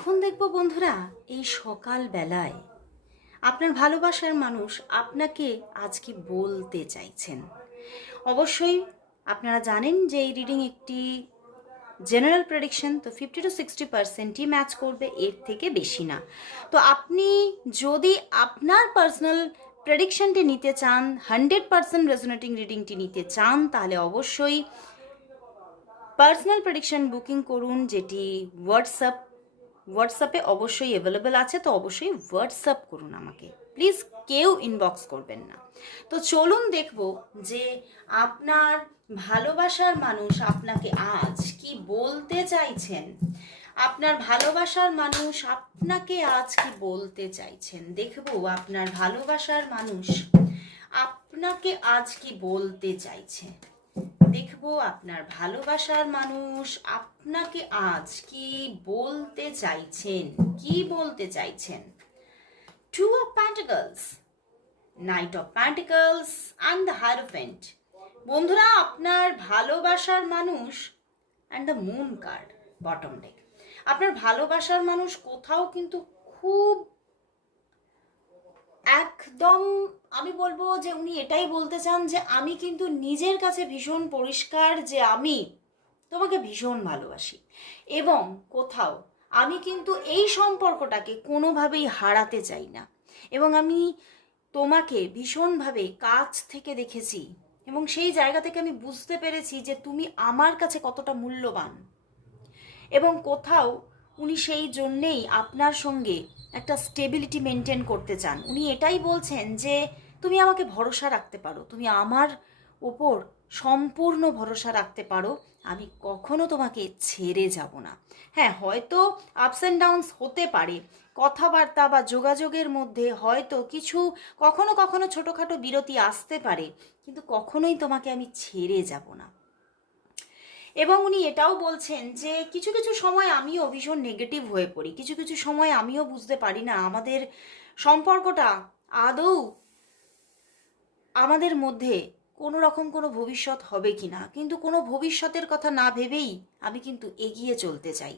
এখন দেখব বন্ধুরা, এই সকাল বেলায় আপনার ভালোবাসার মানুষ আপনাকে আজ কি বলতে চাইছেন। অবশ্যই আপনারা জানেন যে এই রিডিং একটি জেনারেল প্রেডিকশন, তো 50 to 60%ই ম্যাচ করবে, এর থেকে বেশি না। তো আপনি যদি আপনার পার্সোনাল প্রেডিকশনটি নিতে চান, 100% রেজোনেটিং রিডিংটি নিতে চান, তাহলে অবশ্যই পার্সোনাল প্রেডিকশন বুকিং করুন, যেটি হোয়াটসঅ্যাপে অবশ্যই অ্যাভেলেবেল আছে। তো অবশ্যই হোয়াটসঅ্যাপ করুন আমাকে, প্লিজ কেউ ইনবক্স করবেন না। তো চলুন দেখব যে আপনার ভালোবাসার মানুষ আপনাকে আজ কি বলতে চাইছেন। আপনার ভালোবাসার মানুষ আপনাকে আজ কি বলতে চাইছেন, দেখব আপনার ভালোবাসার মানুষ আপনাকে আজ কি বলতে চাইছে। দেখব আপনার ভালোবাসার মানুষ আপনাকে আজ কি বলতে চাইছেন, কি বলতে চাইছেন। 2 of Pentacles, Knight of Pentacles and the Hierophant। বন্ধুরা, আপনার ভালোবাসার মানুষ and the moon card bottom day. আপনার ভালোবাসার মানুষ কোথাও কিন্তু খুব একদম, আমি বলবো যে উনি এটাই বলতে চান যে আমি কিন্তু নিজের কাছে ভীষণ পরিষ্কার যে আমি তোমাকে ভীষণ ভালোবাসি, এবং কোথাও আমি কিন্তু এই সম্পর্কটাকে কোনোভাবেই হারাতে চাই না, এবং আমি তোমাকে ভীষণভাবে কাছ থেকে দেখেছি, এবং সেই জায়গা থেকে আমি বুঝতে পেরেছি যে তুমি আমার কাছে কতটা মূল্যবান। এবং কোথাও উনি সেই জন্যেই আপনার সঙ্গে একটা স্টেবিলিটি মেনটেন করতে চান। উনি এটাই বলছেন যে তুমি আমাকে ভরসা রাখতে পারো, তুমি আমার ওপর সম্পূর্ণ ভরসা রাখতে পারো, আমি কখনো তোমাকে ছেড়ে যাব না। হ্যাঁ, হয়তো আপস অ্যান্ড ডাউনস হতে পারে, কথাবার্তা বা যোগাযোগের মধ্যে হয়তো কিছু কখনো কখনো ছোটোখাটো বিরতি আসতে পারে, কিন্তু কখনোই তোমাকে আমি ছেড়ে যাব না। এবং উনি এটাও বলছেন যে কিছু কিছু সময় আমিও ভীষণ নেগেটিভ হয়ে পড়ি, কিছু কিছু সময় আমিও বুঝতে পারি না আমাদের সম্পর্কটা আদৌ আমাদের মধ্যে কোনো রকম কোনো ভবিষ্যৎ হবে কি না, কিন্তু কোনো ভবিষ্যতের কথা না ভেবেই আমি কিন্তু এগিয়ে চলতে চাই।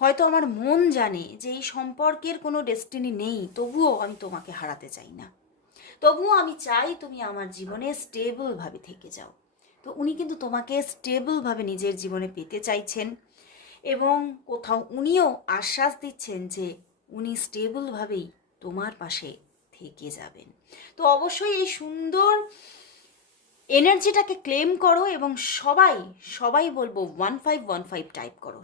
হয়তো আমার মন জানে যে এই সম্পর্কের কোনো ডেস্টিনি নেই, তবুও আমি তোমাকে হারাতে চাই না, তবুও আমি চাই তুমি আমার জীবনে স্টেবলভাবে থেকে যাও। তো উনি কিন্তু তোমাকে স্টেবলভাবে নিজের জীবনে পেতে চাইছেন, এবং কোথাও উনিও আশ্বাস দিচ্ছেন যে উনি স্টেবলভাবেই তোমার পাশে থেকে যাবেন। তো অবশ্যই এই সুন্দর এনার্জিটাকে ক্লেম করো, এবং সবাই সবাই বলবো 1515 টাইপ করো।